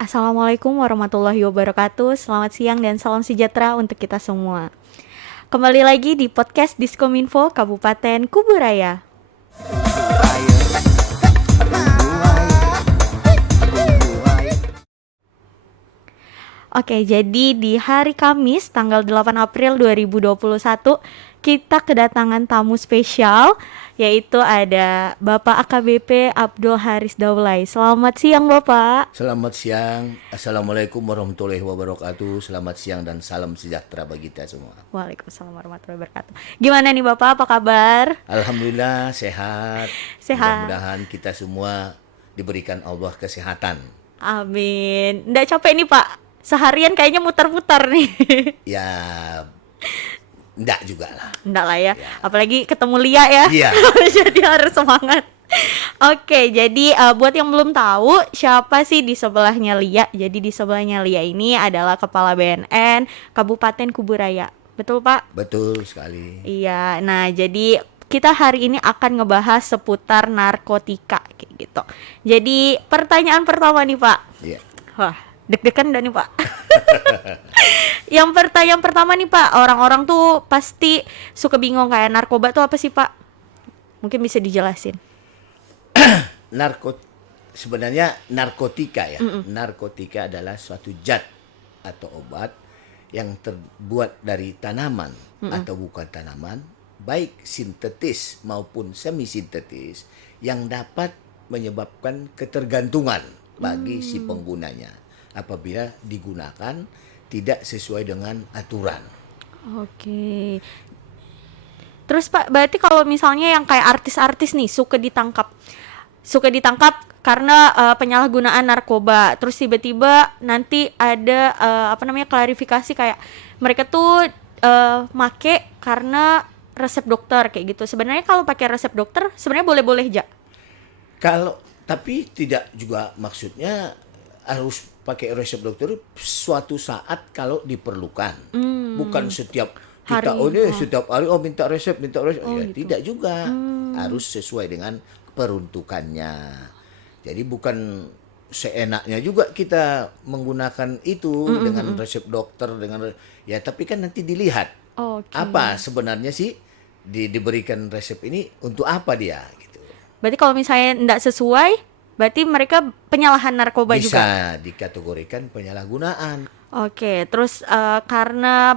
Assalamualaikum warahmatullahi wabarakatuh. Selamat siang dan salam sejahtera untuk kita semua. Kembali lagi di podcast Diskominfo Kabupaten Kuburaya. Oke, jadi di hari Kamis tanggal 8 April 2021 kita kedatangan tamu spesial, yaitu ada Bapak AKBP Abdul Haris Daulay. Selamat siang Bapak. Selamat siang, Assalamualaikum warahmatullahi wabarakatuh. Selamat siang dan salam sejahtera bagi kita semua. Waalaikumsalam warahmatullahi wabarakatuh. Gimana nih Bapak, apa kabar? Alhamdulillah sehat. Sehat. Mudah-mudahan kita semua diberikan Allah kesehatan. Amin. Nggak capek nih Pak? Seharian kayaknya muter-muter nih. Ya, enggak juga lah. Nggak lah ya. Apalagi ketemu Lia ya. Iya. Jadi harus semangat. Oke, jadi buat yang belum tahu siapa sih di sebelahnya Lia. Jadi di sebelahnya Lia ini adalah Kepala BNN Kabupaten Kuburaya. Betul Pak? Betul sekali. Iya. Nah, jadi kita hari ini akan ngebahas seputar narkotika kayak gitu. Jadi pertanyaan pertama nih Pak. Iya. Wah, deg-degan dah nih Pak. Yang pertanyaan pertama nih Pak, orang-orang tuh pasti suka bingung kayak narkoba tuh apa sih Pak? Mungkin bisa dijelasin. Sebenarnya narkotika ya. Narkotika adalah suatu zat atau obat yang terbuat dari tanaman atau bukan tanaman, baik sintetis maupun semi sintetis, yang dapat menyebabkan ketergantungan bagi si penggunanya apabila digunakan tidak sesuai dengan aturan. Oke. Terus Pak, berarti kalau misalnya yang kayak artis-artis nih suka ditangkap karena penyalahgunaan narkoba. Terus tiba-tiba nanti ada klarifikasi kayak mereka tuh make karena resep dokter kayak gitu. Sebenarnya kalau pakai resep dokter sebenarnya boleh-boleh aja. Tapi tidak juga maksudnya harus pakai resep dokter suatu saat kalau diperlukan. Bukan setiap kita setiap hari minta resep ya gitu. Tidak juga. Harus sesuai dengan peruntukannya. Jadi bukan seenaknya juga kita menggunakan itu dengan resep dokter tapi kan nanti dilihat apa sebenarnya sih diberikan resep ini untuk apa dia gitu. Berarti kalau misalnya tidak sesuai, berarti mereka penyalahan narkoba Bisa juga. dikategorikan penyalahgunaan. Oke, terus karena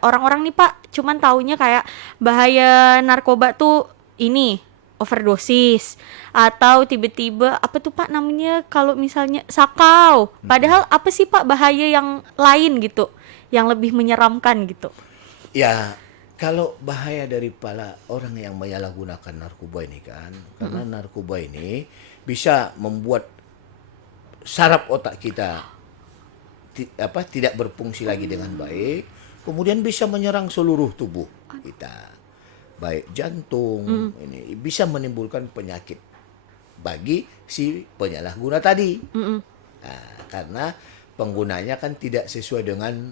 orang-orang nih Pak cuman taunya kayak bahaya narkoba tuh ini overdosis atau tiba-tiba apa tuh Pak namanya kalau misalnya sakau. Padahal apa sih Pak bahaya yang lain gitu, yang lebih menyeramkan gitu? Ya, kalau bahaya dari para orang yang menyalahgunakan narkoba ini kan, karena narkoba ini bisa membuat saraf otak kita tidak berfungsi lagi dengan baik, kemudian bisa menyerang seluruh tubuh kita, baik jantung, ini bisa menimbulkan penyakit bagi si penyalahguna tadi. Karena penggunanya kan tidak sesuai dengan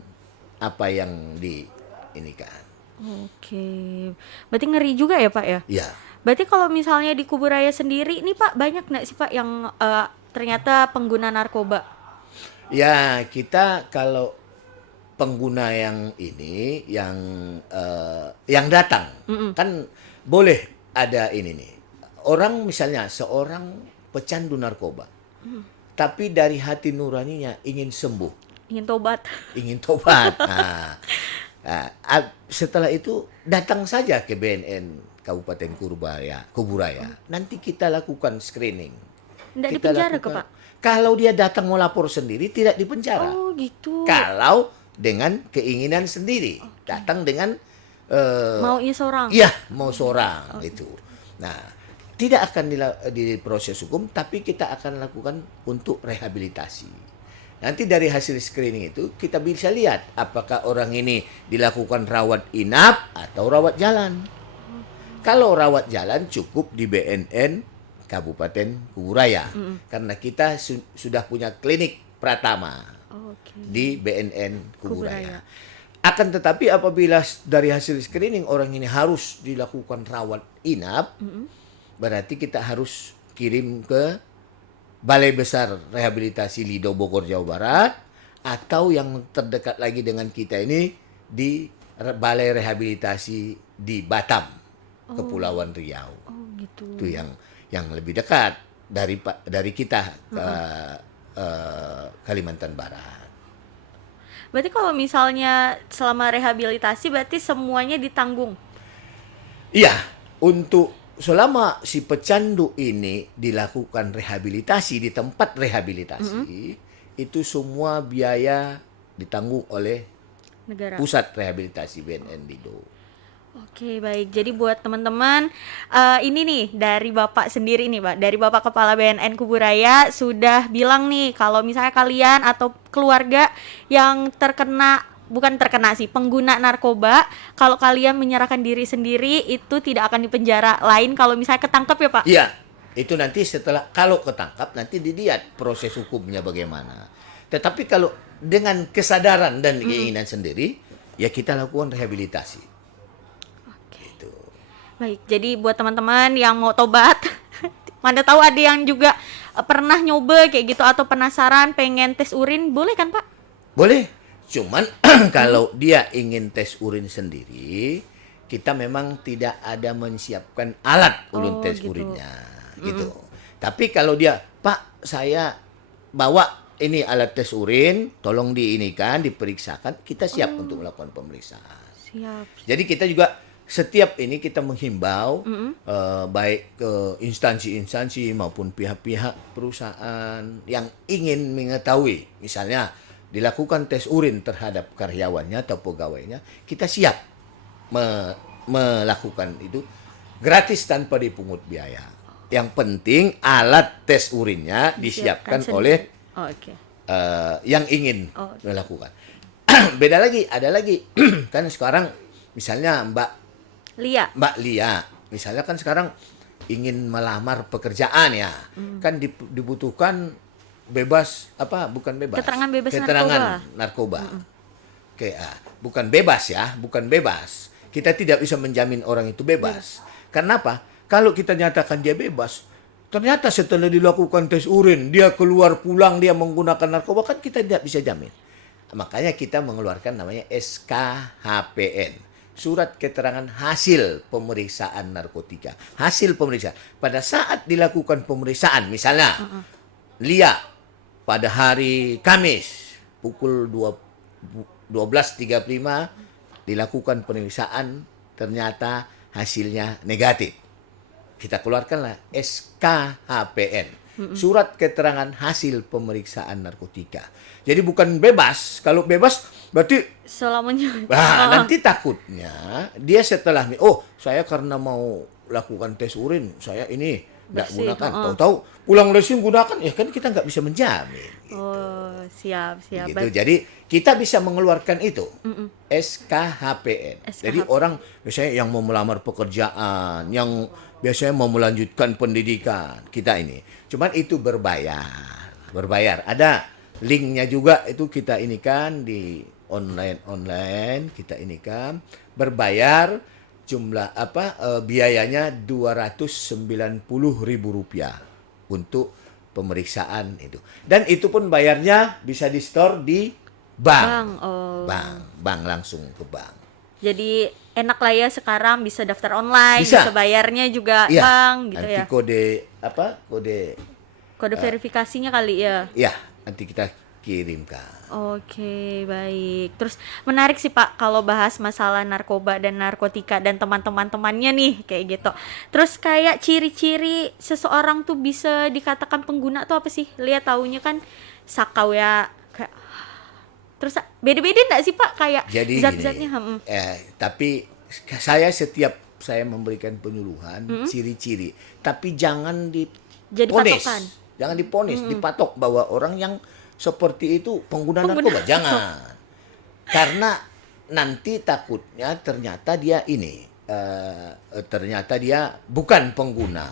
apa yang ini kan. Oke, berarti ngeri juga ya Pak ya? Ya, Berarti kalau misalnya di Kuburaya sendiri nih Pak, banyak nggak sih Pak yang ternyata pengguna narkoba? ya kita kalau pengguna yang ini yang datang kan boleh ada ini nih. Orang misalnya seorang pecandu narkoba, tapi dari hati nuraninya ingin sembuh, Ingin tobat. ingin tobat. Setelah itu datang saja ke BNN Kabupaten Kuburaya. Nanti kita lakukan screening. Nggak Kita dipenjara ke lakukan. Pak? Kalau dia datang mau lapor sendiri tidak dipenjara. Oh gitu. Kalau dengan keinginan sendiri, datang dengan Maunya seorang. iya mau seorang itu. Nah, tidak akan diproses hukum, tapi kita akan lakukan untuk rehabilitasi. Nanti dari hasil screening itu kita bisa lihat apakah orang ini dilakukan rawat inap atau rawat jalan. Kalau rawat jalan cukup di BNN Kabupaten Kuburaya, karena kita sudah punya klinik Pratama Oke. di BNN Kuburaya. Kuburaya. Akan tetapi apabila dari hasil screening orang ini harus dilakukan rawat inap, berarti kita harus kirim ke Balai Besar Rehabilitasi Lido Bogor Jawa Barat, atau yang terdekat lagi dengan kita ini di Balai Rehabilitasi di Batam, Kepulauan Riau. Oh gitu. Itu yang lebih dekat dari kita ke Kalimantan Barat. Berarti kalau misalnya selama rehabilitasi berarti semuanya ditanggung. Iya, untuk selama si pecandu ini dilakukan rehabilitasi di tempat rehabilitasi, itu semua biaya ditanggung oleh Negara. Pusat Rehabilitasi BNN Lido. Oke, baik. Jadi buat teman-teman, ini nih dari Bapak sendiri nih, Pak. Dari Bapak Kepala BNN Kuburaya sudah bilang nih kalau misalnya kalian atau keluarga yang bukan terkena sih, pengguna narkoba, kalau kalian menyerahkan diri sendiri itu tidak akan dipenjara. Lain kalau misalnya ketangkep ya, Pak. Iya, itu nanti setelah kalau ketangkap nanti dilihat proses hukumnya bagaimana. Tetapi kalau dengan kesadaran dan keinginan sendiri, ya kita lakukan rehabilitasi. Gitu. Baik, jadi buat teman-teman yang mau tobat, mana tahu ada yang juga pernah nyoba kayak gitu atau penasaran pengen tes urin, boleh kan, Pak? Boleh, cuman kalau dia ingin tes urin sendiri, kita memang tidak ada menyiapkan alat ulun tes gitu. urinnya, gitu. Tapi kalau dia, Pak, saya bawa ini alat tes urin, tolong diperiksakan, kita siap untuk melakukan pemeriksaan. Siap. Jadi kita juga setiap ini kita menghimbau baik ke instansi-instansi maupun pihak-pihak perusahaan yang ingin mengetahui, misalnya dilakukan tes urin terhadap karyawannya atau pegawainya, kita siap melakukan itu gratis tanpa dipungut biaya. Yang penting alat tes urinnya disiapkan oleh yang ingin melakukan. Beda lagi, ada lagi kan sekarang misalnya Mbak Lia, misalnya kan sekarang ingin melamar pekerjaan ya, kan dibutuhkan bukan bebas, keterangan narkoba. Oke, bukan bebas. Kita tidak bisa menjamin orang itu bebas. Karena apa? Kalau kita nyatakan dia bebas, ternyata setelah dilakukan tes urin, dia keluar pulang dia menggunakan narkoba, kan kita tidak bisa jamin. Makanya kita mengeluarkan namanya SKHPN. Surat keterangan hasil pemeriksaan narkotika. Hasil pemeriksaan. Pada saat dilakukan pemeriksaan, misalnya Lia pada hari Kamis pukul 12.35 dilakukan pemeriksaan, ternyata hasilnya negatif. Kita keluarkanlah SKHPN. Surat keterangan hasil pemeriksaan narkotika. Jadi bukan bebas. Kalau bebas berarti selamanya. nanti takutnya dia setelah saya karena mau lakukan tes urin, saya ini nggak gunakan. Tahu-tahu pulang lesin gunakan, ya kan kita nggak bisa menjamin. Gitu. Oh, siap. Gitu. Jadi kita bisa mengeluarkan itu SKHPN. Jadi orang biasanya yang mau melamar pekerjaan, yang biasanya mau melanjutkan pendidikan, kita ini. Cuman itu berbayar. Ada linknya juga, itu kita ini kan di online kita ini kan berbayar, jumlah biayanya Rp290.000 untuk pemeriksaan itu. Dan itu pun bayarnya bisa di store di bank. Bank langsung ke bank. Jadi enak lah ya sekarang bisa daftar online, bisa bayarnya juga bank gitu nanti ya. Kode verifikasinya kali ya. Iya, nanti kita kirimkan. Oke, baik. Terus menarik sih Pak kalau bahas masalah narkoba dan narkotika dan temannya nih kayak gitu. Terus kayak ciri-ciri seseorang tuh bisa dikatakan pengguna tuh apa sih? Lihat taunya kan sakau ya. Terus beda-beda enggak sih Pak kayak jadi zat-zatnya? Tapi setiap saya memberikan penyuluhan ciri-ciri, tapi jangan diponis. Jangan diponis, dipatok bahwa orang yang seperti itu pengguna narkoba, jangan. Karena nanti takutnya ternyata dia bukan pengguna.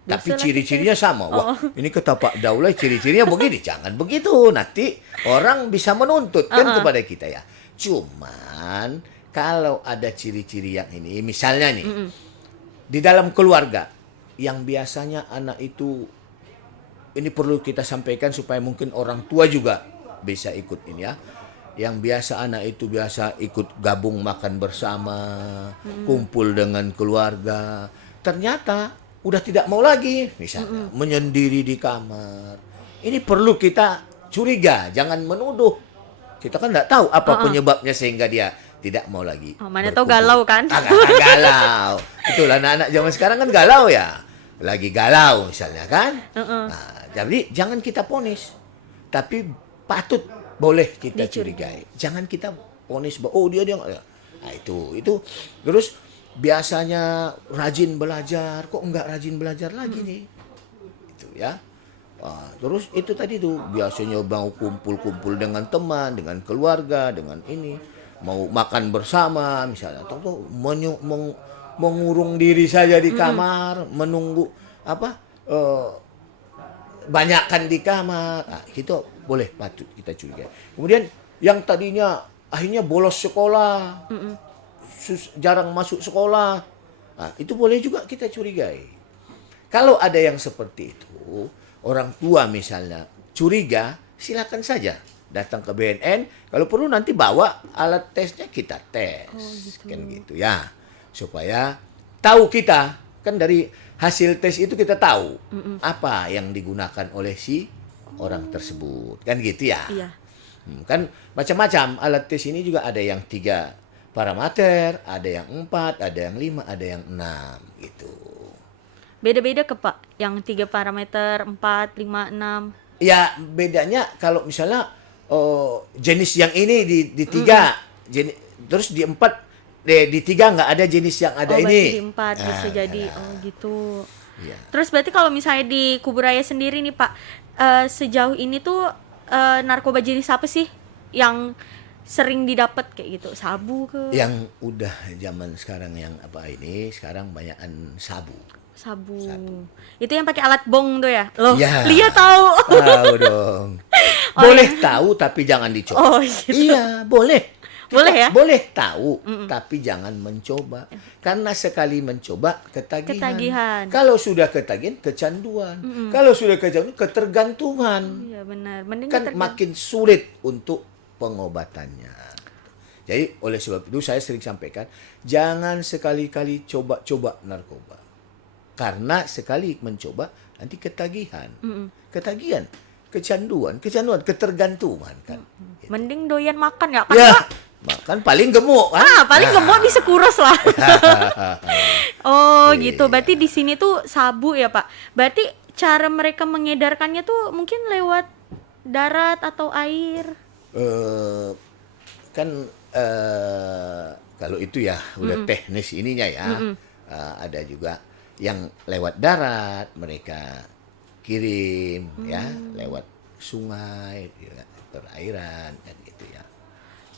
Tapi ciri-cirinya sama. Wah, ini kata Pak Daulay ciri-cirinya begini. Jangan begitu. Nanti orang bisa menuntut kan kepada kita ya. Cuman kalau ada ciri-ciri yang ini, misalnya nih, di dalam keluarga yang biasanya anak itu ini perlu kita sampaikan supaya mungkin orang tua juga bisa ikut ini ya. Yang biasa anak itu biasa ikut gabung makan bersama, kumpul dengan keluarga. Ternyata udah tidak mau lagi, misalnya menyendiri di kamar. Ini perlu kita curiga, jangan menuduh. Kita kan nggak tahu apa penyebabnya sehingga dia tidak mau lagi. Mana tahu berkumpul. galau kan? Galau. Itulah anak-anak zaman sekarang kan galau ya. Lagi galau misalnya kan. Nah, jadi jangan kita ponis. Tapi patut boleh kita curigai. Jangan kita ponis bahwa oh dia. Nah, itu. Terus biasanya rajin belajar, kok enggak rajin belajar lagi nih. Itu ya. Nah, terus itu tadi tuh biasanya mau kumpul-kumpul dengan teman, dengan keluarga, dengan ini mau makan bersama misalnya, atau mengurung diri saja di kamar, menunggu banyakkan di kamar. Nah, itu boleh patut kita curigai. Kemudian yang tadinya akhirnya bolos sekolah, jarang masuk sekolah, nah, itu boleh juga kita curigai. Kalau ada yang seperti itu, orang tua misalnya curiga, silakan saja datang ke BNN. Kalau perlu nanti bawa alat tesnya kita tes, kan gitu ya, supaya tahu kita kan dari hasil tes itu kita tahu apa yang digunakan oleh si orang tersebut, kan gitu ya. Iya. Kan macam-macam alat tes ini juga ada yang 3 parameter, ada yang 4, ada yang 5, ada yang 6 gitu. Beda-beda ke Pak, yang 3 parameter, 4, 5, 6. Ya bedanya kalau misalnya jenis yang ini di 3, terus di 4, di 3 nggak ada jenis yang ada ini. Berarti di 4 bisa jadi. Oh gitu. Iya. Terus berarti kalau misalnya di Kuburaya sendiri nih Pak, sejauh ini tuh narkoba jenis apa sih yang sering didapat kayak gitu? Sabu ke? Yang udah zaman sekarang yang apa ini, sekarang banyakan sabu. Sabu. Itu yang pakai alat bong tuh ya? Loh, Ya. Lia tahu. Tahu dong. Boleh tahu tapi jangan dicoba. Oh gitu. Iya, boleh. Boleh ya? Boleh tahu, tapi jangan mencoba. Karena sekali mencoba ketagihan. Ketagihan. Kalau sudah ketagihan, kecanduan. Kalau sudah kecanduan, ketergantungan. Iya benar. Mending Kan makin sulit untuk pengobatannya. Jadi oleh sebab itu saya sering sampaikan, jangan sekali-kali coba-coba narkoba. Karena sekali mencoba nanti ketagihan. Ketagihan, kecanduan, ketergantungan kan. Mending doyan makan ya kan Ya, Pak? makan paling gemuk kan. Paling gemuk bisa kurus lah. Oh Iya. gitu. Berarti di sini tuh sabu ya Pak. Berarti cara mereka mengedarkannya tuh mungkin lewat darat atau air. Kan kalau itu ya udah teknis ininya ya. Ada juga yang lewat darat mereka kirim ya, lewat sungai, ya, perairan kan gitu ya.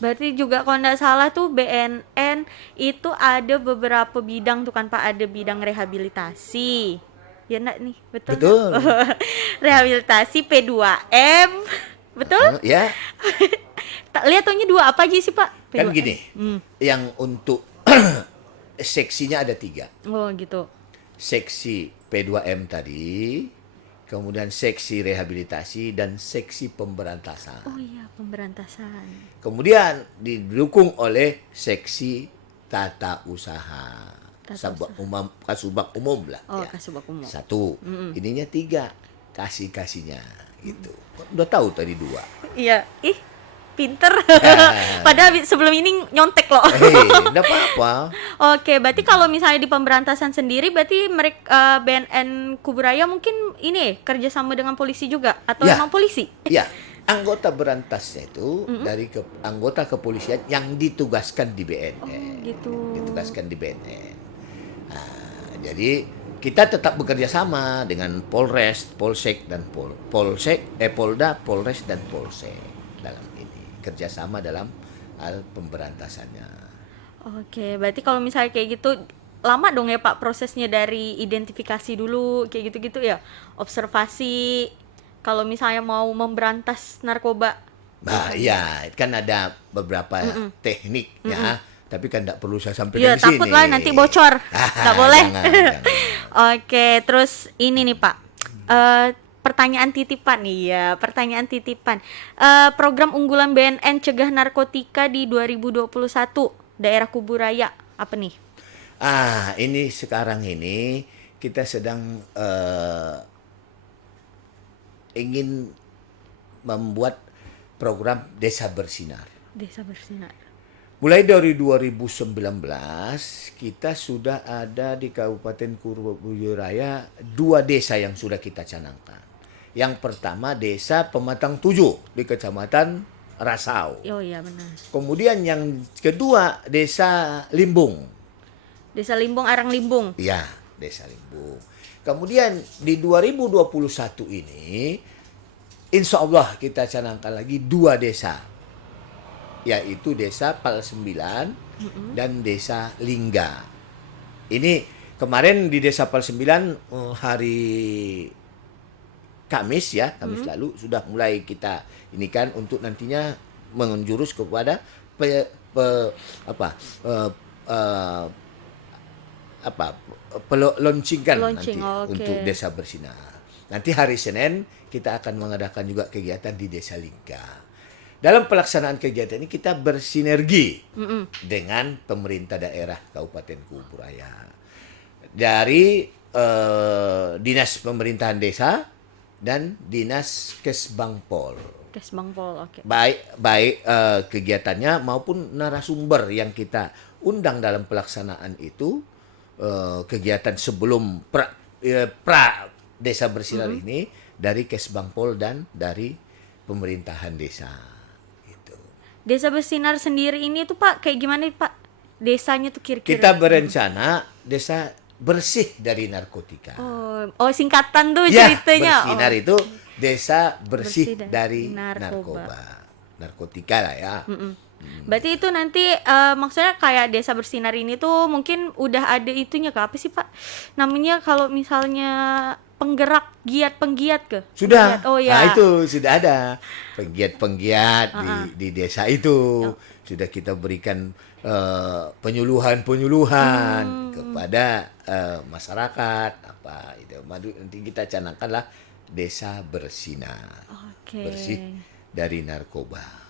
Berarti juga kalau nggak salah tuh BNN itu ada beberapa bidang tuh kan Pak. Ada bidang rehabilitasi. Ya enggak nih? Betul. Betul. nggak? Rehabilitasi P2M. Betul? Ya, Lihat tuhnya 2 apa aja sih Pak? kan P2M. gini. Yang untuk seksinya ada 3. Oh gitu. Seksi P2M tadi, kemudian seksi rehabilitasi dan seksi pemberantasan. Oh iya, pemberantasan. Kemudian didukung oleh seksi tata usaha. Kasubag umum lah. Oh, ya. Kasubag umum. 1. Ininya 3. Kasih-kasihnya gitu. Udah tahu tadi 2. Iya, pinter. Padahal sebelum ini nyontek loh. Enggak apa-apa. Oke, berarti kalau misalnya di pemberantasan sendiri, berarti mereka BNN Kuburaya mungkin ini kerjasama dengan polisi juga atau Ya. emang polisi? Ya, anggota berantasnya itu dari anggota kepolisian yang ditugaskan di BNN. Gitu. Ditugaskan di BNN. Nah, jadi kita tetap bekerja sama dengan Polres, Polsek dan Polda, Polres dan Polsek dalam ini kerjasama dalam hal pemberantasannya. Oke, berarti kalau misalnya kayak gitu lama dong ya Pak prosesnya dari identifikasi dulu kayak gitu-gitu ya, observasi. Kalau misalnya mau memberantas narkoba. Nah, iya, kan ada beberapa teknik ya. Tapi kan tidak perlu saya sampaikan Iya, di sini. takut lah nanti bocor. Nggak boleh. Jangan. Oke, terus ini nih Pak. pertanyaan titipan nih ya, pertanyaan titipan. Program unggulan BNN cegah narkotika di 2021 daerah Kuburaya apa nih? Ini sekarang ini kita sedang ingin membuat program Desa Bersinar. Desa Bersinar. Mulai dari 2019 kita sudah ada di Kabupaten Kuburaya 2 desa yang sudah kita canangkan. Yang pertama Desa Pematang 7 di Kecamatan Rasau. Oh iya benar. Kemudian yang kedua Desa Limbung. Desa Limbung, Arang Limbung. Ya, Desa Limbung. Kemudian di 2021 ini insya Allah kita canangkan lagi 2 desa, yaitu Desa Pal 9 dan Desa Lingga. Ini kemarin di Desa Pal 9 hari Kamis ya, Kamis lalu sudah mulai kita ini kan untuk nantinya menjurus kepada launchingkan nanti untuk Desa Bersinar. Nanti hari Senin kita akan mengadakan juga kegiatan di Desa Lingga. Dalam pelaksanaan kegiatan ini kita bersinergi dengan pemerintah daerah Kabupaten Kuburaya. Dari Dinas Pemerintahan Desa dan Dinas Kesbangpol. Kesbangpol, oke. Baik kegiatannya maupun narasumber yang kita undang dalam pelaksanaan itu, kegiatan sebelum pra Desa Bersinar ini dari Kesbangpol dan dari pemerintahan desa. Desa Bersinar sendiri ini tuh Pak kayak gimana Pak? Desanya tuh kira-kira. Kita berencana desa bersih dari narkotika. Oh singkatan tuh Ya, ceritanya. Bersinar itu desa bersih Bersih dari narkoba. narkotika lah ya. Berarti itu nanti maksudnya kayak Desa Bersinar ini tuh mungkin udah ada itunya ke apa sih Pak? Namanya kalau misalnya penggiat ke? Sudah. Penggiat. Oh ya. Nah, itu sudah ada penggiat-penggiat di desa itu. Sudah kita berikan penyuluhan kepada masyarakat apa itu. Nanti kita canangkanlah Desa Bersinar. Oke. Bersih dari narkoba.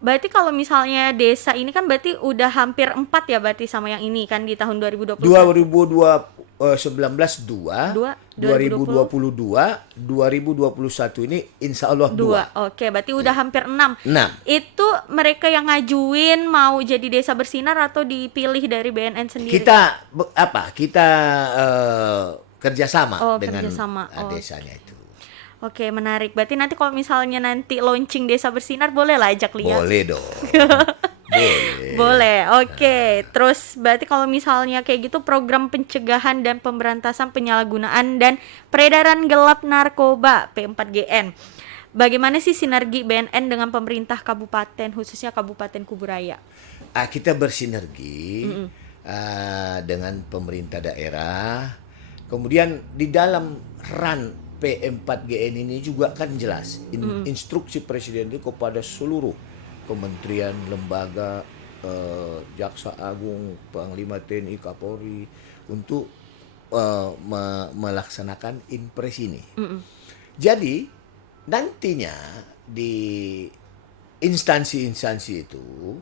Berarti kalau misalnya desa ini kan berarti udah hampir 4 ya berarti sama yang ini kan di tahun 2021. 2019 2, 2022, 2021 ini insya Allah 2. Oke, berarti udah hampir 6. 6. Itu mereka yang ngajuin mau jadi Desa Bersinar atau dipilih dari BNN sendiri? Kita kerjasama dengan kerjasama. desanya itu. Oke, menarik. Berarti nanti kalau misalnya nanti launching Desa Bersinar boleh lah ajak Lia. Boleh dong. Boleh. Oke. Terus berarti kalau misalnya kayak gitu program pencegahan dan pemberantasan penyalahgunaan dan peredaran gelap narkoba P4GN. Bagaimana sih sinergi BNN dengan pemerintah kabupaten khususnya Kabupaten Kuburaya? Kita bersinergi dengan pemerintah daerah. Kemudian di dalam RAN P4GN ini juga kan jelas instruksi presiden itu kepada seluruh kementerian, lembaga, Jaksa Agung, Panglima TNI, Kapolri untuk melaksanakan impres ini. Jadi nantinya di instansi-instansi itu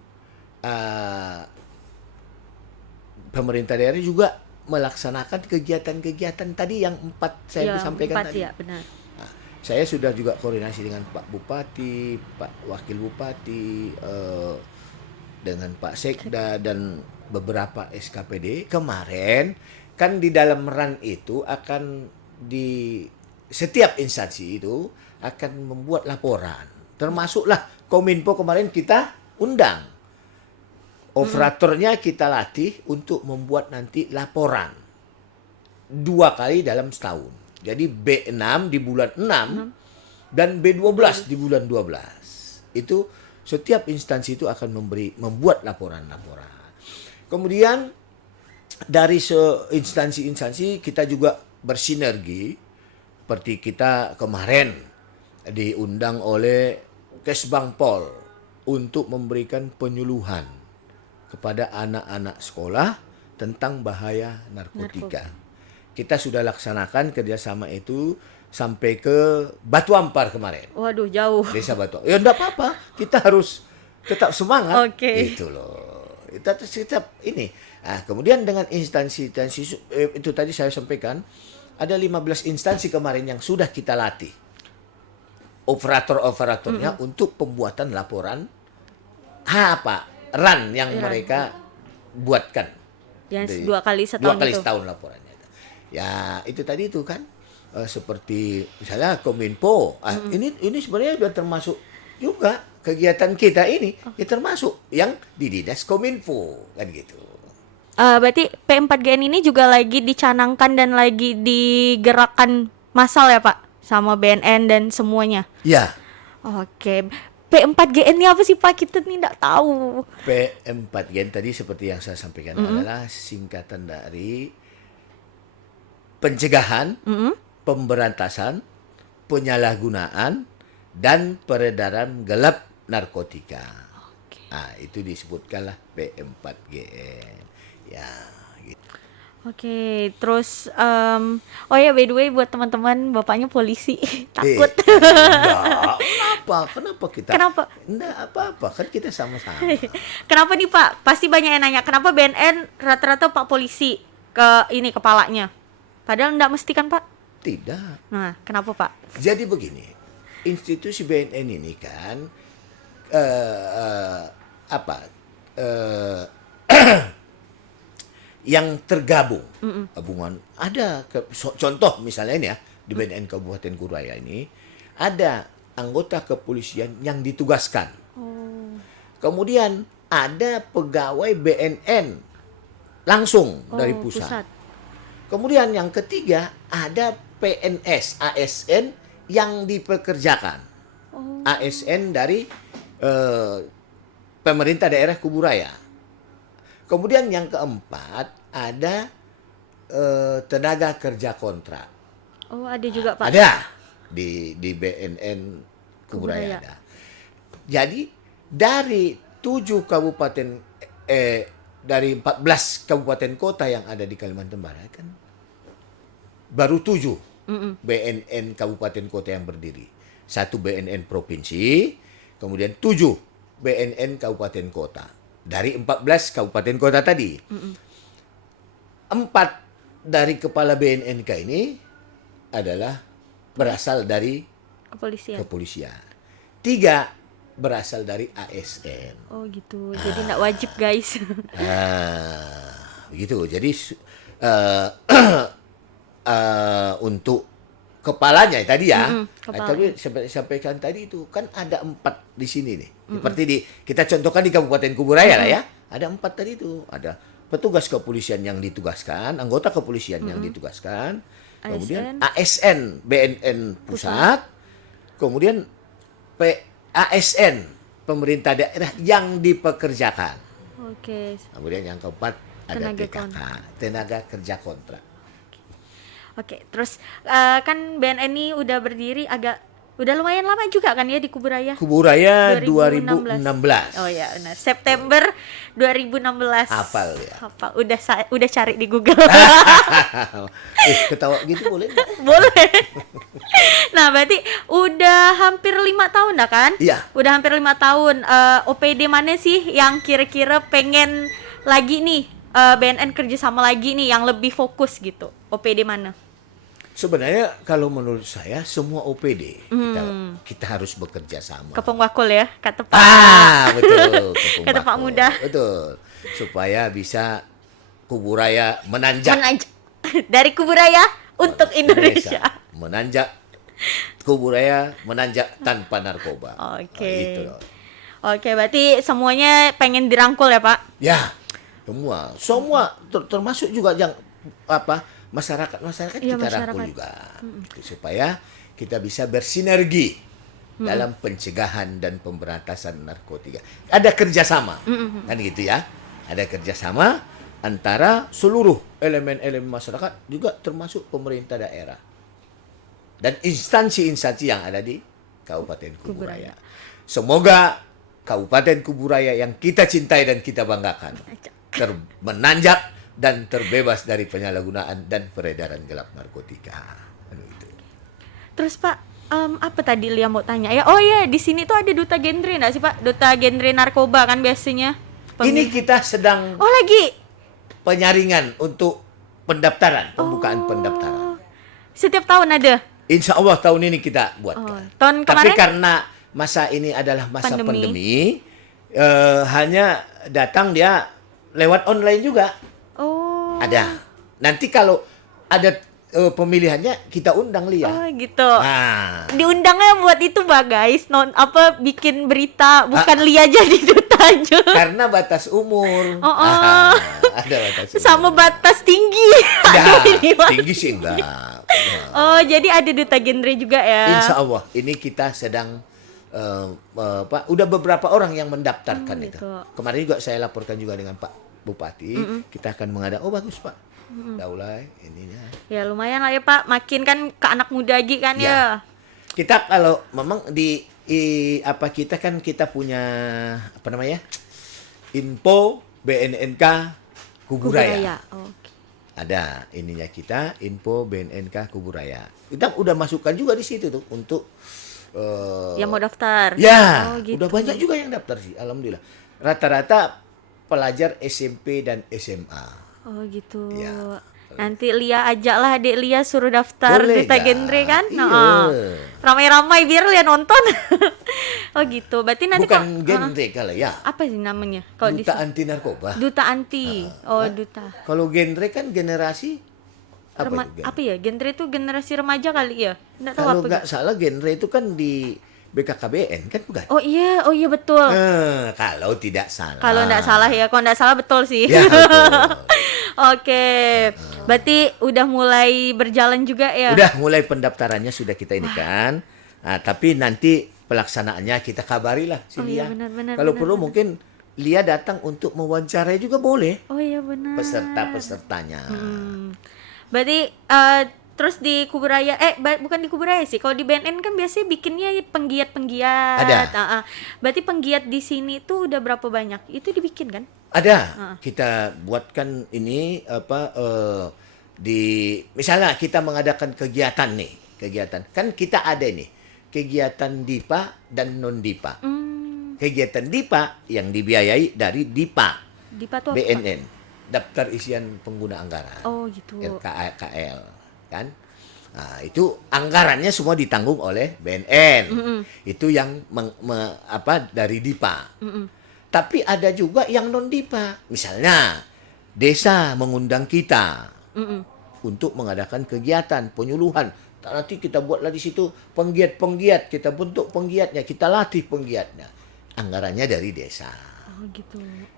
pemerintah daerah juga melaksanakan kegiatan-kegiatan tadi yang 4 saya sampaikan tadi. Ya, benar. Nah, saya sudah juga koordinasi dengan Pak Bupati, Pak Wakil Bupati, dengan Pak Sekda dan beberapa SKPD. Kemarin kan di dalam RAN itu akan di setiap instansi itu akan membuat laporan. Termasuklah Kominfo kemarin kita undang. Operatornya kita latih untuk membuat nanti laporan 2 kali dalam setahun. Jadi B6 di bulan 6 dan B12 di bulan 12. Itu setiap instansi itu akan membuat laporan-laporan. Kemudian dari instansi-instansi kita juga bersinergi. Seperti kita kemarin diundang oleh Kesbangpol untuk memberikan penyuluhan kepada anak-anak sekolah tentang bahaya narkotika. Kita sudah laksanakan kerjasama itu sampai ke Batu Ampar kemarin. Waduh, jauh. Desa Batu. Ya enggak apa-apa, kita harus tetap semangat. Oke. Gitu loh. Kita tetap ini. Nah, kemudian dengan instansi-instansi itu tadi saya sampaikan ada 15 instansi kemarin yang sudah kita latih. Operator-operatornya untuk pembuatan laporan RAN yang RAN. mereka buatkan. Yang Dari- 2 kali setahun dua kali itu. setahun laporannya. Ya itu tadi itu kan seperti misalnya Kominfo. Ini sebenarnya sudah termasuk juga kegiatan kita ini. Ya termasuk yang di dinas Kominfo kan gitu. Berarti P4GN ini juga lagi dicanangkan dan lagi digerakkan massal ya Pak? Sama BNN dan semuanya. Ya Oke. P4GN ini apa sih Pak? Kita nih nggak tahu. P4GN tadi seperti yang saya sampaikan adalah singkatan dari pencegahan, pemberantasan, penyalahgunaan, dan peredaran gelap narkotika. Nah, itu disebutkanlah P4GN. Ya, gitu. Oke, terus oh ya by the way buat teman-teman bapaknya polisi takut. Enggak, kenapa kita? Kenapa? Enggak apa-apa, kan kita sama-sama. Kenapa nih Pak? Pasti banyak yang nanya. Kenapa BNN rata-rata Pak polisi ke ini kepalanya? Padahal enggak mesti kan Pak? Tidak. Nah, kenapa Pak? Jadi begini, institusi BNN ini kan eh, apa? eh, yang tergabung hubungan ada contoh misalnya ini ya di BNN Kabupaten Kuraya ini ada anggota kepolisian yang ditugaskan. Kemudian ada pegawai BNN langsung dari pusat. Kemudian yang ketiga ada PNS ASN yang dipekerjakan. ASN dari pemerintah daerah Kuburaya. Kemudian yang keempat ada tenaga kerja kontrak. Oh, ada juga Pak. Ada di BNN Kuburaya ada. Jadi dari 7 kabupaten dari 14 kabupaten kota yang ada di Kalimantan Barat kan baru 7 BNN kabupaten kota yang berdiri. 1 BNN provinsi, kemudian 7 BNN kabupaten kota. Dari 14 kabupaten kota tadi. 4 dari kepala BNNK ini adalah berasal dari kepolisian. 3 berasal dari ASN. Oh gitu. Jadi enggak wajib guys. Begitu. Jadi untuk kepalanya tadi ya. Tapi sampaikan tadi itu kan ada 4 di sini nih. Seperti kita contohkan di Kabupaten Kuburaya lah ya. Ada 4 tadi itu. Ada petugas kepolisian yang ditugaskan, anggota kepolisian yang ditugaskan, kemudian ASN BNN pusat, kemudian ASN pemerintah daerah yang dipekerjakan. Oke. Kemudian yang keempat ada TKK, tenaga kerja kontrak. Oke, terus kan BNN ini udah berdiri udah lumayan lama juga kan ya di Kuburaya? Kuburaya 2016. Oh ya, benar. September 2016. Hafal ya. Hafal. Udah cari di Google. Ketawa gitu boleh nggak? Boleh. Nah, berarti udah hampir 5 tahun dah kan? Iya. Udah hampir 5 tahun. OPD mana sih yang kira-kira pengen lagi nih BNN kerjasama lagi nih yang lebih fokus gitu? OPD mana? Sebenarnya kalau menurut saya semua OPD kita harus bekerja sama. Kepong Wakul ya, kata Pak. Betul. Kata Pak Muda. Betul. Supaya bisa Kuburaya menanjak. Dari Kuburaya untuk Indonesia. Menanjak Kuburaya menanjak tanpa narkoba. Oke. Itu loh. Oke, berarti semuanya pengen dirangkul ya, Pak? Ya, semua termasuk juga yang masyarakat Iya, kita rangkul juga gitu, supaya kita bisa bersinergi dalam pencegahan dan pemberantasan narkotika. Ada kerjasama kan gitu ya, ada kerjasama antara seluruh elemen-elemen masyarakat juga termasuk pemerintah daerah dan instansi-instansi yang ada di Kabupaten Kuburaya. Semoga Kabupaten Kuburaya yang kita cintai dan kita banggakan menanjak dan terbebas dari penyalahgunaan dan peredaran gelap narkotika. Terus Pak, apa tadi Lia mau tanya ya? Oh iya, di sini tuh ada duta genre nggak sih Pak? Duta genre narkoba kan biasanya. Ini kita sedang Oh lagi. penyaringan untuk pendaftaran, pembukaan pendaftaran. Setiap tahun ada. Insya Allah tahun ini kita Oh, buatkan. tahun Tapi kemarin karena masa ini adalah masa Pandemi. pandemi, hanya datang dia lewat online juga. oh. Ada. Nanti kalau ada pemilihannya kita undang Lia. Oh gitu. Nah, Diundangnya buat itu Pak guys, bikin berita, bukan Lia jadi dutanya. karena batas umur. Oh, oh. Ada batas umur. Sama batas tinggi. Ya, Aduh, ini Pak. tinggi sih enggak. Oh, jadi ada duta genre juga ya. Insya Allah ini kita sedang Pak, udah beberapa orang yang mendaftarkan itu. gitu. Kemarin juga saya laporkan juga dengan Pak Bupati, kita akan mengadakan. Oh bagus Pak, Daulay ininya. Ya lumayan lah ya Pak, makin kan ke anak muda lagi kan Ya. ya. Kita kalau memang apa kita kan kita punya apa namanya info BNNK Kuburaya. Oke. Ada ininya kita info BNNK Kuburaya. Kita udah masukkan juga di situ tuh untuk Yang mau daftar. ya, Oh, gitu. udah banyak juga yang daftar sih, alhamdulillah. Rata-rata pelajar SMP dan SMA. Oh gitu. Ya. Nanti Lia ajaklah adik Lia suruh daftar Boleh duta nggak? genre kan? Iya. Nah, ramai-ramai biar Lia nonton. Oh gitu. Berarti nanti Bukan genre kalau ya, apa sih namanya? Kalau di duta anti narkoba. duta anti. Oh, duta. Kalau genre kan generasi apa itu genre? Apa ya? Genre itu generasi remaja kali ya? Enggak tahu Kalau apa. nggak salah genre itu kan di BKKBN kan bukan? Oh iya betul. Kalau tidak salah. Kalau enggak salah ya, kalau enggak salah betul sih. Ya, betul. Oke. Berarti udah mulai berjalan juga ya? Udah mulai pendaftarannya sudah kita ini kan. Nah, tapi nanti pelaksanaannya kita kabarilah si Oh iya, Lia. benar, Kalau benar, perlu mungkin Lia datang untuk mewawancarai juga boleh Oh iya benar. peserta-pesertanya. Berarti terus di Kuburaya bukan di Kuburaya sih. Kalau di BNN kan biasanya bikinnya penggiat-penggiat. Ada. Berarti penggiat di sini tuh udah berapa banyak? Itu dibikin kan? Ada. Kita buatkan ini apa misalnya kita mengadakan kegiatan nih, kegiatan. Kan kita ada nih kegiatan DIPA dan non DIPA. Kegiatan DIPA yang dibiayai dari DIPA, Dipa tuh apa? BNN, daftar isian pengguna anggaran. Oh gitu. LKL kan. Nah, itu anggarannya semua ditanggung oleh BNN. Itu yang dari DIPA. Tapi ada juga yang non DIPA. Misalnya desa mengundang kita untuk mengadakan kegiatan penyuluhan. Nanti kita buatlah di situ penggiat-penggiat, kita bentuk penggiatnya, kita latih penggiatnya. Anggarannya dari desa. Oh gitu.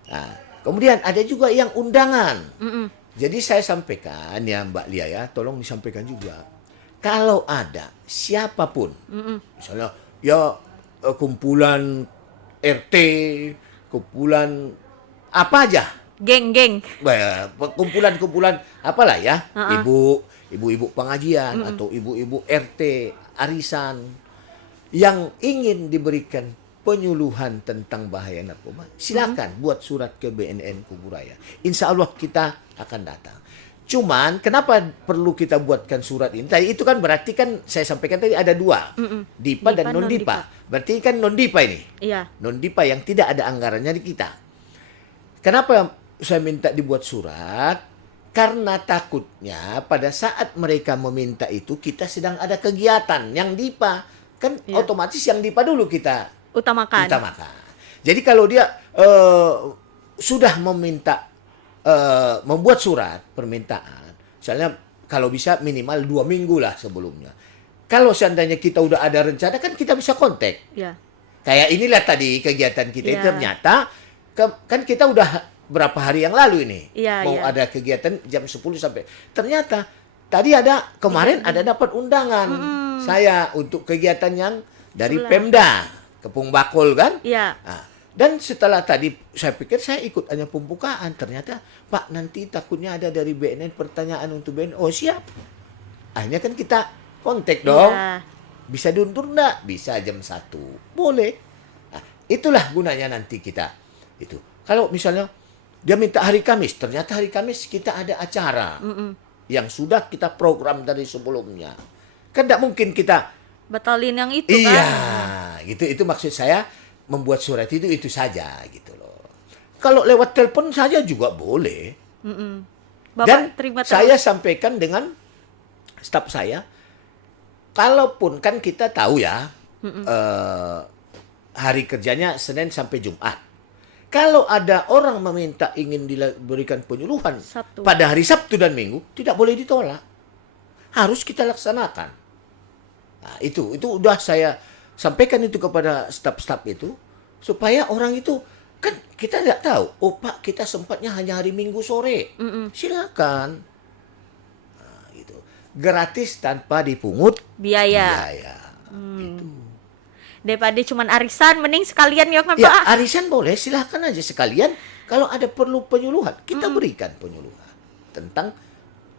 Nah, kemudian ada juga yang undangan. Jadi saya sampaikan ya Mbak Lia ya, tolong disampaikan juga. Kalau ada siapapun, misalnya ya kumpulan RT, kumpulan apa aja, Geng-geng. kumpulan-kumpulan apalah ya, ibu-ibu pengajian atau ibu-ibu RT, arisan yang ingin diberikan penyuluhan tentang bahaya narkoba, silakan buat surat ke BNN Kuburaya. Insya Allah kita akan datang. Cuman kenapa perlu kita buatkan surat ini? Tadi itu kan berarti kan saya sampaikan tadi ada dua, DIPA dan non DIPA. Berarti kan non DIPA ini, Iya. non DIPA yang tidak ada anggarannya di kita. Kenapa saya minta dibuat surat? Karena takutnya pada saat mereka meminta itu kita sedang ada kegiatan yang DIPA kan otomatis yang DIPA dulu kita Utamakan. Jadi kalau dia sudah meminta membuat surat permintaan, misalnya kalau bisa minimal 2 minggu lah sebelumnya. Kalau seandainya kita udah ada rencana kan kita bisa kontak. Iya. Kayak inilah tadi kegiatan kita Iya. ternyata kan kita udah berapa hari yang lalu ini Iya, mau iya. ada kegiatan jam 10 sampai ternyata tadi ada kemarin ada dapat undangan saya untuk kegiatan yang dari Pemda Kepung Bakul kan. Iya. Nah, dan setelah tadi saya pikir saya ikut hanya pembukaan, ternyata Pak nanti takutnya ada dari BNN pertanyaan untuk BNN. Oh siap. Akhirnya kan kita kontak dong. Iya. Bisa diundur enggak? Bisa jam 1. Boleh. Nah, itulah gunanya nanti kita. Itu. Kalau misalnya dia minta hari Kamis, ternyata hari Kamis kita ada acara yang sudah kita program dari sebelumnya. Kan tidak mungkin kita Batalin yang itu iya, kan. gitu. Itu maksud saya membuat surat itu saja gitu loh. Kalau lewat telepon saja juga boleh. Bapak Dan terima saya terus. sampaikan dengan staf saya, kalaupun kan kita tahu ya, hari kerjanya Senin sampai Jumat. Kalau ada orang meminta ingin diberikan penyuluhan Sabtu. pada hari Sabtu dan Minggu, tidak boleh ditolak. Harus kita laksanakan. Nah, itu udah saya sampaikan itu kepada staf-staf itu supaya orang itu kan kita tidak tahu. Oh Pak, kita sempatnya hanya hari Minggu sore. Silakan. Nah, gitu. Gratis tanpa dipungut Biaya. biaya. Gitu. Daripada cuman arisan, mending sekalian ya kan Ya, Pak. arisan boleh, silahkan aja sekalian. Kalau ada perlu penyuluhan, kita berikan penyuluhan tentang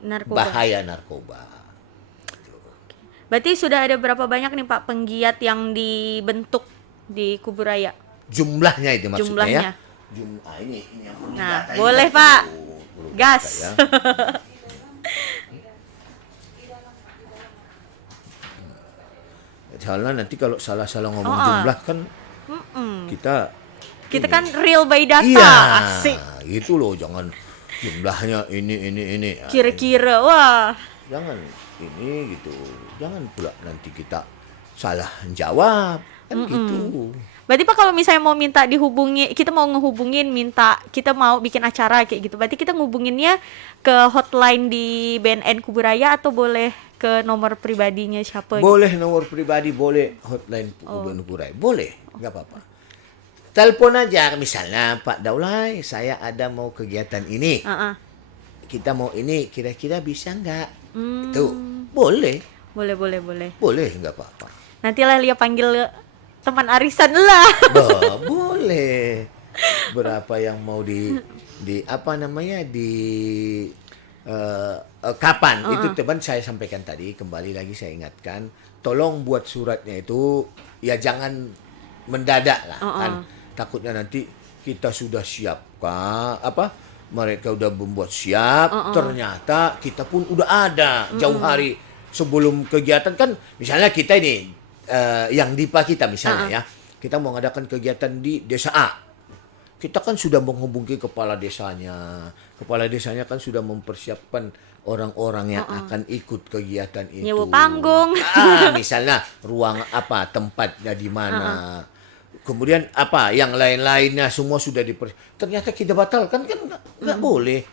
Narkoba. bahaya narkoba. Berarti sudah ada berapa banyak nih Pak penggiat yang dibentuk di Kuburaya? Jumlahnya itu maksudnya Jumlahnya. ya. Ini yang perlu Nah, data ini boleh kan Pak. perlu Gas. data ya. Soalnya nanti kalau salah-salah ngomong jumlah kan kita Kita kan real by data. iya, Asik. gitu loh, jangan jumlahnya ini. Ah, Kira-kira, wah. jangan ini gitu, jangan pula nanti kita salah jawab kan gitu. Berarti Pak kalau misalnya mau minta dihubungi, kita mau ngehubungin minta kita mau bikin acara kayak gitu. Berarti kita ngehubunginnya ke hotline di BNN Kuburaya atau boleh ke nomor pribadinya siapa gitu? Boleh nomor pribadi, boleh hotline Gubernur Kurai, boleh, nggak apa-apa. Telepon aja misalnya, Pak Daulay, saya ada mau kegiatan ini, Heeh. kita mau ini, kira-kira bisa nggak? Itu boleh, Boleh. nggak apa-apa. Nantilah Lia panggil teman arisan lah. Boleh. Berapa yang mau di apa namanya kapan itu teman saya sampaikan tadi, kembali lagi saya ingatkan, tolong buat suratnya itu ya jangan mendadak lah kan, takutnya nanti kita sudah siapkan mereka udah membuat siap, ternyata kita pun udah ada jauh hari sebelum kegiatan kan, misalnya kita ini yang DIPA kita misalnya ya, kita mau ngadakan kegiatan di desa A. Kita kan sudah menghubungi kepala desanya. Kepala desanya kan sudah mempersiapkan orang-orang yang akan ikut kegiatan itu. Nyewa panggung. Misalnya ruang apa, tempatnya di mana. Kemudian apa, yang lain-lainnya semua sudah ternyata kita batalkan kan nggak boleh.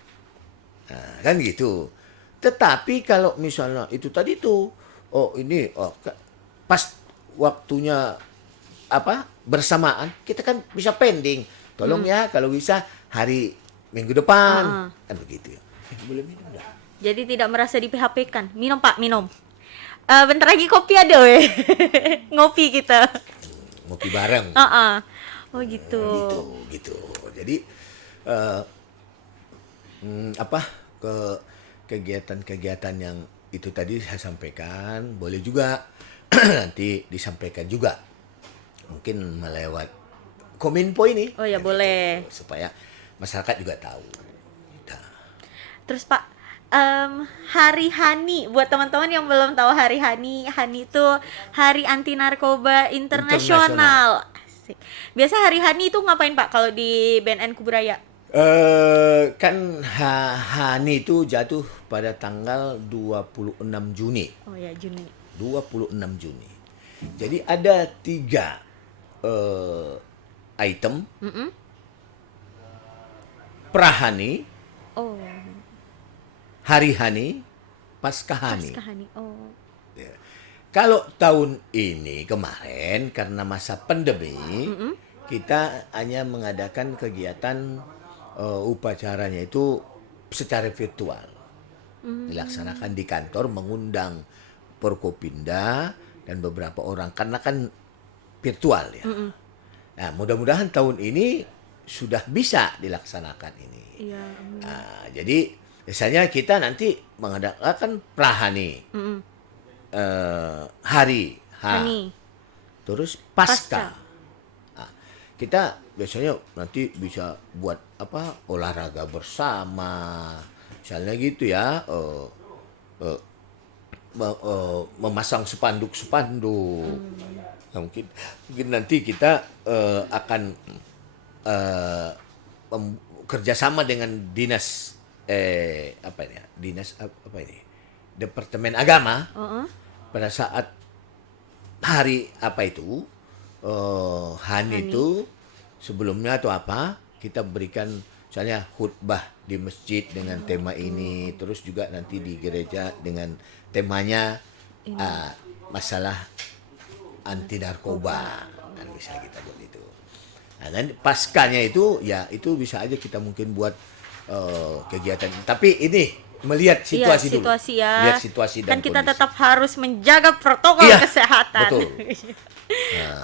Nah, kan gitu. Tetapi kalau misalnya itu tadi tuh, pas waktunya bersamaan, kita kan bisa pending. Tolong ya kalau bisa hari minggu depan. Kan begitu ya. Boleh minum dah. Jadi tidak merasa di PHP-kan. Minum Pak, minum. Bentar lagi kopi ada weh. Ngopi kita. Ngopi bareng. Oh gitu. Gitu. Jadi kegiatan-kegiatan yang itu tadi saya sampaikan boleh juga nanti disampaikan juga. Mungkin melewat Kominfo ini. Oh ya, gitu, boleh. supaya masyarakat juga tahu. Nah, Terus Pak, Hari Hani buat teman-teman yang belum tahu Hari Hani itu Hari Anti Narkoba Internasional. Asik. Biasa Hari Hani itu ngapain Pak kalau di BNN Kuburaya? kan Hani itu jatuh pada tanggal 26 Juni. Oh ya, Juni. 26 Juni. Jadi ada 3 item. Prahani, Oh, Hari Hani, Paskah Hani. Pasca Hani. Oh. Kalau tahun ini kemarin karena masa pandemi, kita hanya mengadakan kegiatan upacaranya itu secara virtual. Dilaksanakan di kantor, mengundang Forkopimda dan beberapa orang karena kan virtual ya. Nah, mudah-mudahan tahun ini sudah bisa dilaksanakan ini. Iya. Nah, jadi biasanya kita nanti mengadakan prahani, hari H, Hani. terus Pasca. pasca. Nah, kita biasanya nanti bisa buat olahraga bersama, misalnya gitu ya. memasang spanduk-spanduk. Nah, mungkin nanti kita akan kerjasama dengan dinas Departemen Agama pada saat hari apa itu Hani itu sebelumnya atau apa kita berikan misalnya khutbah di masjid dengan tema ini, terus juga nanti di gereja dengan temanya masalah anti narkoba, kan bisa kita buat itu. Nah, dan paskanya itu ya itu bisa aja kita mungkin buat kegiatan. Tapi ini melihat situasi dulu. Situasi ya. Lihat situasi dan kan kita kondisi. tetap harus menjaga protokol Iya, kesehatan. betul.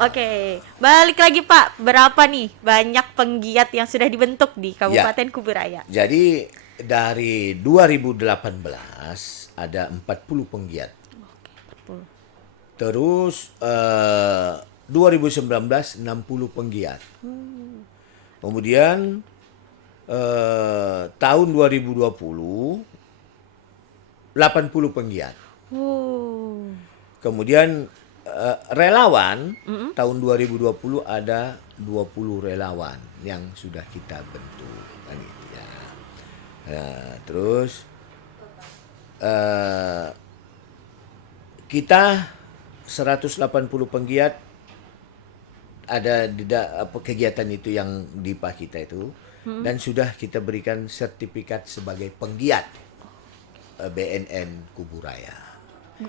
Oke, balik lagi Pak. Berapa nih banyak penggiat yang sudah dibentuk di Kabupaten Kuburaya? Jadi dari 2018 ada 40 penggiat. Terus 2019 60 penggiat. Kemudian tahun 2020 80 penggiat. Kemudian relawan tahun 2020 ada 20 relawan yang sudah kita bentuk kan gitu ya. Terus kita 180 penggiat ada di kegiatan itu yang di PA kita itu dan sudah kita berikan sertifikat sebagai penggiat BNN Kuburaya.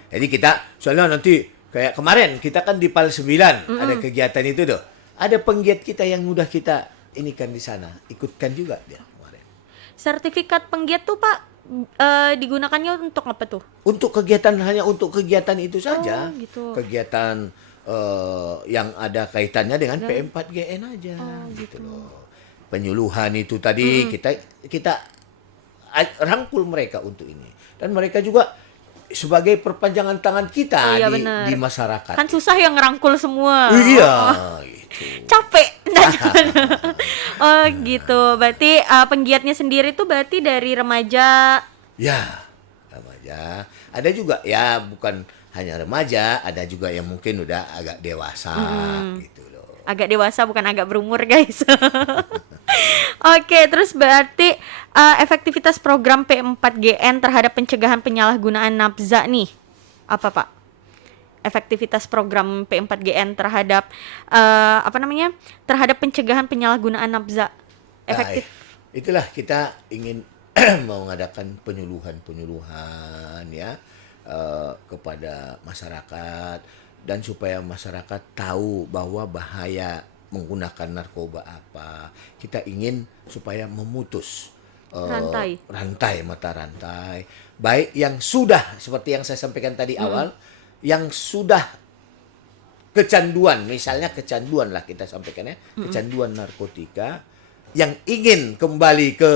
Jadi kita soalnya nanti kayak kemarin kita kan di PAL 9 ada kegiatan itu tuh. Ada penggiat kita yang udah kita inikan di sana, ikutkan juga dia kemarin. Sertifikat penggiat tuh Pak digunakannya untuk apa tuh? Untuk kegiatan hanya untuk kegiatan itu saja. Gitu. Kegiatan yang ada kaitannya dengan P4GN aja gitu loh. Penyuluhan itu tadi kita rangkul mereka untuk ini. Dan mereka juga sebagai perpanjangan tangan kita di masyarakat. Kan susah yang ngerangkul semua. Iya, gitu. Capek. Oh gitu. Berarti penggiatnya sendiri tuh berarti dari remaja. Ya, remaja. Ada juga ya bukan hanya remaja, ada juga yang mungkin udah agak dewasa gitu loh. Agak dewasa bukan agak berumur guys. Oke, terus berarti efektivitas program P4GN terhadap pencegahan penyalahgunaan nafza nih apa Pak? Efektivitas program P4GN terhadap terhadap pencegahan penyalahgunaan nafza efektif. Nah, itulah kita ingin mengadakan penyuluhan ya kepada masyarakat dan supaya masyarakat tahu bahwa bahaya menggunakan narkoba apa. Kita ingin supaya memutus mata rantai baik yang sudah seperti yang saya sampaikan tadi awal yang sudah kecanduan, misalnya kecanduan lah kita sampaikan ya, kecanduan narkotika yang ingin kembali ke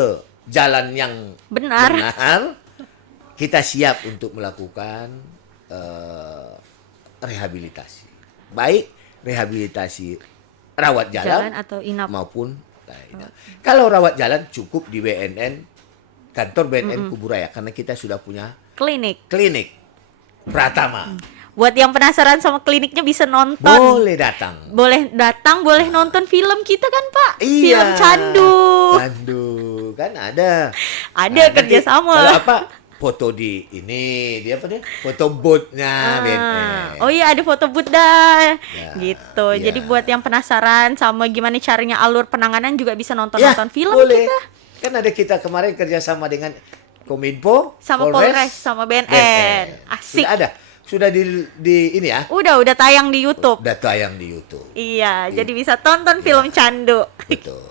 jalan yang benar kita siap untuk melakukan rehabilitasi. Baik rehabilitasi rawat jalan atau inap maupun kalau rawat jalan cukup di BNN kantor BNN Kuburaya karena kita sudah punya klinik Pratama. Buat yang penasaran sama kliniknya bisa nonton. Boleh datang, boleh nonton film kita kan Pak? Iya. Film Candu kan ada kerjasama. Kalau apa foto di ini dia apa deh foto booth-nya BNN. Oh iya ada foto booth dah gitu. Iya. Jadi buat yang penasaran sama gimana caranya alur penanganan juga bisa nonton film boleh. kita. Kan ada kita kemarin kerjasama dengan Kominfo sama Polres sama BNN. Asik. Sudah di ini ya. Udah tayang di YouTube. Udah tayang di YouTube. Iya, jadi bisa tonton film candu. Betul.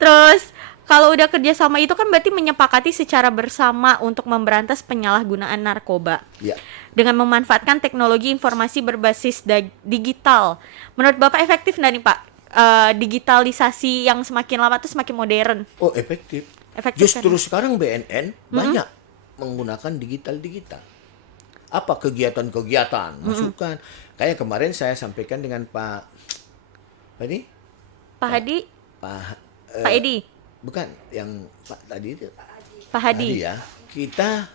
Terus kalau udah kerjasama itu kan berarti menyepakati secara bersama untuk memberantas penyalahgunaan narkoba. Ya. Dengan memanfaatkan teknologi informasi berbasis digital. Menurut Bapak efektif nggak nih Pak? Digitalisasi yang semakin lama tuh semakin modern. Oh efektif. Justru sekarang BNN banyak menggunakan digital. Apa kegiatan-kegiatan masukkan. Kayak kemarin saya sampaikan dengan Pak Hadi. Pak Edi. Bukan yang Pak tadi itu. Pak Hadi. Ya. Kita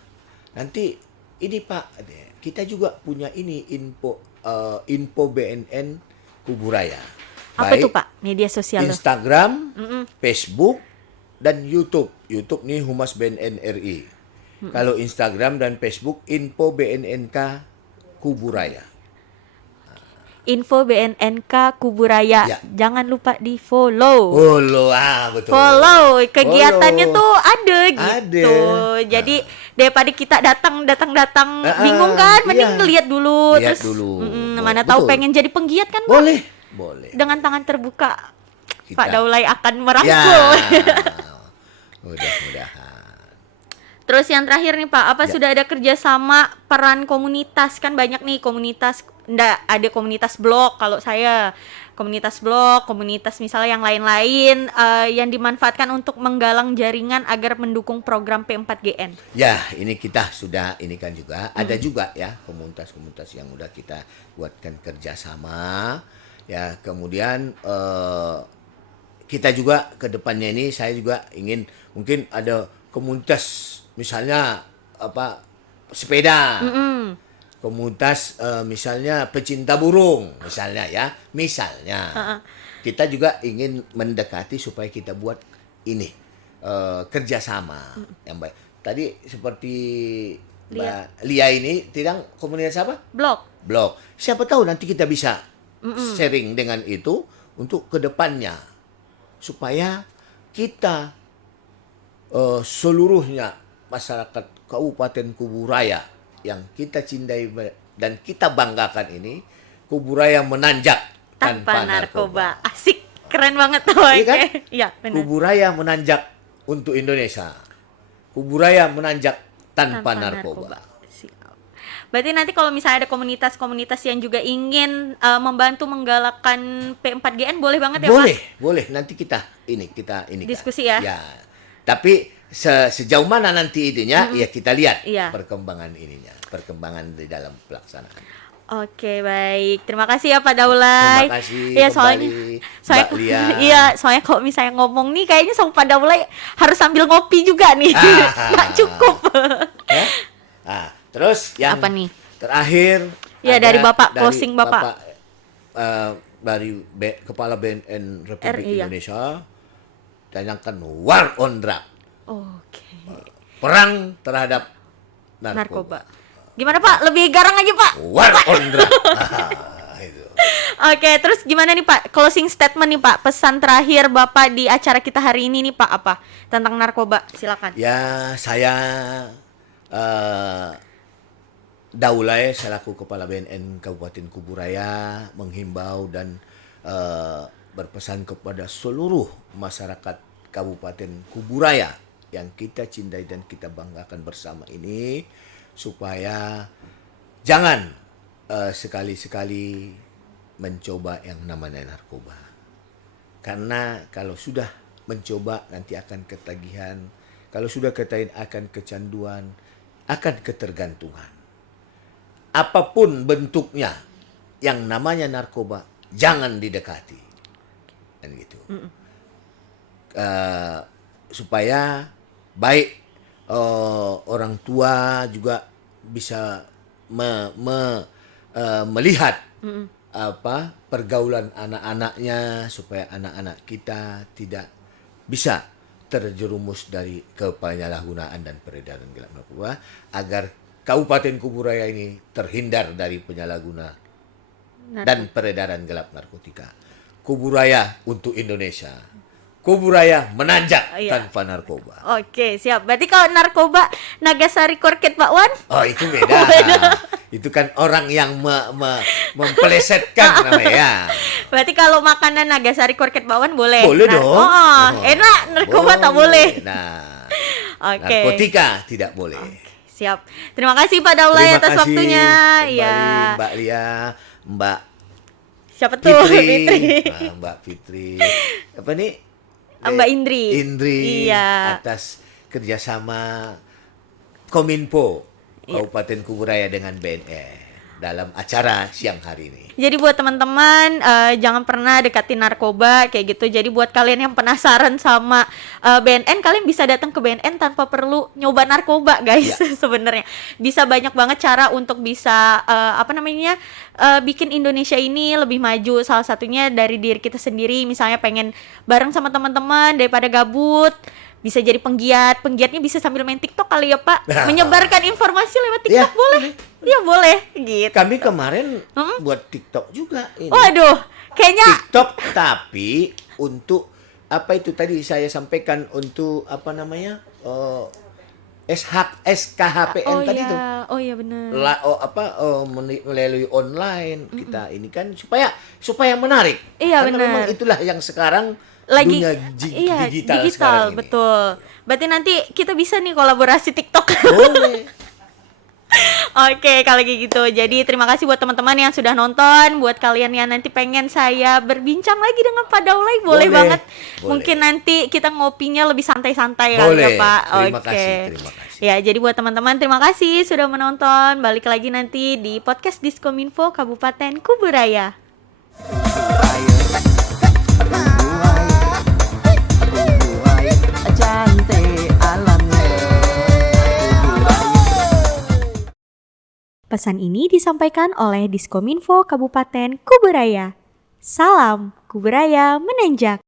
nanti ini Pak, kita juga punya ini info BNN Kuburaya. Apa Baik tuh Pak media sosial lo? Instagram, Facebook, dan YouTube. YouTube nih Humas BNN RI. Kalau Instagram dan Facebook, info BNNK Kuburaya. Info BNNK Kuburaya. Ya. Jangan lupa di follow. Follow, betul. Follow kegiatannya Follow. tuh ada gitu. Ada. Jadi daripada kita datang bingung iya. kan, mending lihat dulu. Lihat Terus dulu. mana tahu Betul. pengen jadi penggiat kan, Pak? Boleh. Dengan tangan terbuka Kita- Pak Daulay akan Ya. merangkul. Mudah-mudahan. Terus yang terakhir nih Pak, apa Ya. sudah ada kerjasama peran komunitas? Kan banyak nih komunitas, ada komunitas blog kalau saya, komunitas blog, komunitas misalnya yang lain-lain yang dimanfaatkan untuk menggalang jaringan agar mendukung program P4GN. Ya, ini kita sudah ini kan juga ada juga ya komunitas-komunitas yang udah kita buatkan kerjasama. Ya, kemudian kita juga ke depannya ini saya juga ingin mungkin ada komunitas misalnya sepeda. Komunitas misalnya pecinta burung misalnya ya. Misalnya. Kita juga ingin mendekati supaya kita buat ini kerjasama yang baik. Tadi seperti Mbak Lia ini tidak komunitas apa? Blog. Siapa tahu nanti kita bisa sharing dengan itu untuk kedepannya supaya kita seluruhnya masyarakat Kabupaten Kuburaya yang kita cintai dan kita banggakan ini, Kuburaya menanjak Tanpa narkoba. Asik, keren banget tuh. Iya kan? Iya, benar. Kuburaya menanjak untuk Indonesia. Kuburaya menanjak tanpa narkoba. Siap. Berarti nanti kalau misalnya ada komunitas-komunitas yang juga ingin membantu menggalakkan P4GN, boleh banget ya Pak? Boleh. Nanti kita ini Diskusi ya? Ya. Tapi sejauh mana nanti ininya ya kita lihat Iya. perkembangan di dalam pelaksanaan. Oke, baik. Terima kasih ya Pak Daulay. Terima kasih Iya, kembali, soalnya Mbak Lia. Iya, soalnya kalau misalnya ngomong nih kayaknya sama Pak Daulay harus sambil ngopi juga nih. Nggak cukup. Ya? Terus yang Apa nih? terakhir Ya, ada dari Bapak, closing Bapak. Dari Kepala BNN Republik RI, ya. Indonesia tanyakan war on drug, Oke. perang terhadap Narkoba. Gimana Pak? Lebih garang aja Pak. War on drug. Itu. Oke, terus gimana nih Pak? Closing statement nih Pak. Pesan terakhir Bapak di acara kita hari ini nih Pak apa? Tentang narkoba. Silakan. Ya, saya Daulay selaku Kepala BNN Kabupaten Kuburaya menghimbau dan berpesan kepada seluruh masyarakat Kabupaten Kuburaya yang kita cintai dan kita banggakan bersama ini supaya jangan sekali-sekali mencoba yang namanya narkoba. Karena kalau sudah mencoba nanti akan ketagihan, kalau sudah ketagihan akan kecanduan, akan ketergantungan. Apapun bentuknya yang namanya narkoba jangan didekati. Dan gitu. Supaya baik orang tua juga bisa melihat pergaulan anak-anaknya supaya anak-anak kita tidak bisa terjerumus dari penyalahgunaan dan peredaran gelap narkoba agar Kabupaten Kuburaya ini terhindar dari penyalahgunaan dan peredaran gelap narkotika. Kuburaya untuk Indonesia. Kuburaya menanjak tanpa narkoba. Oke, siap. Berarti kalau narkoba Nagasari Korket Pak Wan? Oh, itu beda. Itu kan orang yang mempelesetkan namanya. Berarti kalau makanan Nagasari Korket Pak Wan boleh? Boleh dong. Enak. Narkoba tak boleh. Nah, Oke. narkotika tidak boleh. Siap. Terima kasih Pak Daulay atas waktunya. Iya. Ya. Mbak Lia, Mbak Siapa tuh? Fitri. Mbak Fitri. Apa nih? Mbak Indri. Iya. Atas kerjasama Kominfo Iya. Kabupaten Kuburaya dengan BNN dalam acara siang hari ini. Jadi buat teman-teman jangan pernah deketin narkoba kayak gitu. Jadi buat kalian yang penasaran sama BNN, kalian bisa datang ke BNN tanpa perlu nyoba narkoba, guys. Sebenarnya bisa banyak banget cara untuk bisa bikin Indonesia ini lebih maju. Salah satunya dari diri kita sendiri. Misalnya pengen bareng sama teman-teman daripada gabut, bisa jadi penggiatnya bisa sambil main TikTok kali ya Pak, menyebarkan informasi lewat TikTok. Boleh? Iya boleh gitu. Kami kemarin buat TikTok juga ini. Waduh, kayaknya TikTok tapi untuk apa itu tadi saya sampaikan untuk apa namanya SKHPN tadi tuh. Oh iya benar. Melalui online kita ini kan supaya menarik. Iya, karena benar. memang itulah yang sekarang Lagi dunia digital sekarang ini. betul. Berarti nanti kita bisa nih kolaborasi TikTok. Boleh. Oke, kalau kayak gitu. Jadi terima kasih buat teman-teman yang sudah nonton. Buat kalian yang nanti pengen saya berbincang lagi dengan Pak Daulay, boleh banget. Boleh. Mungkin nanti kita ngopinya lebih santai-santai kali Boleh. ya, Pak. Terima kasih. Ya, jadi buat teman-teman terima kasih sudah menonton. Balik lagi nanti di podcast Diskominfo Kabupaten Kuburaya. Pesan ini disampaikan oleh Diskominfo Kabupaten Kuburaya. Salam Kuburaya menanjak.